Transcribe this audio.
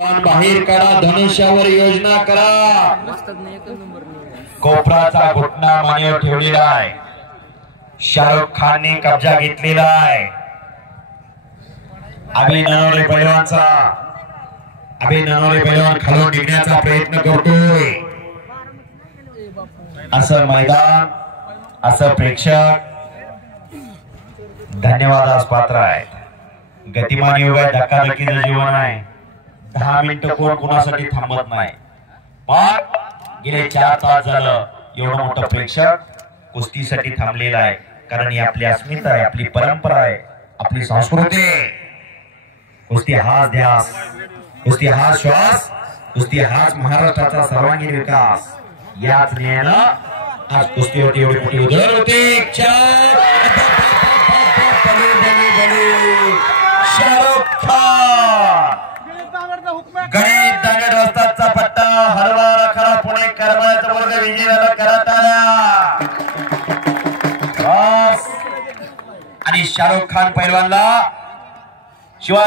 बाहेर करा, धनुष्यावर योजना करा। कोपराचा घुटना मानेवर ठेवलेला आहे। शाहरुख खानने कब्जा घेतलेला आहे। अभि ननवरे पैलवान खालून निघण्याचा प्रयत्न करतोय। असं मैदान, असं प्रेक्षक धन्यवादास पात्र आहे। गतिमान युग आहे, धक्काधक्कीचं जीवन आहे। 10 मिनिटं कोण कोणासाठी थांबत नाही, पण गेले 4 तास झालं एवढं मोठं प्रेक्षक कुस्तीसाठी थांबलेला आहे। कारण ही आपली अस्मिता आहे, आपली परंपरा आहे, आपली संस्कृती आहे। कुस्ती हाच ध्यास, कुस्ती हाच श्वास, कुस्ती हाच महाराष्ट्राचा सर्वांगीण विकास। याच न्यायानं आज कुस्तीवरती एवढी मोठी उधळ होती। शाहरुख खान गणित दगड रस्त्याचा पट्टा हरवा खरा पुणे करमाळ्याचा वर्ग विजयाला करत आला। आणि शाहरुख खान पैलवानला शिवाय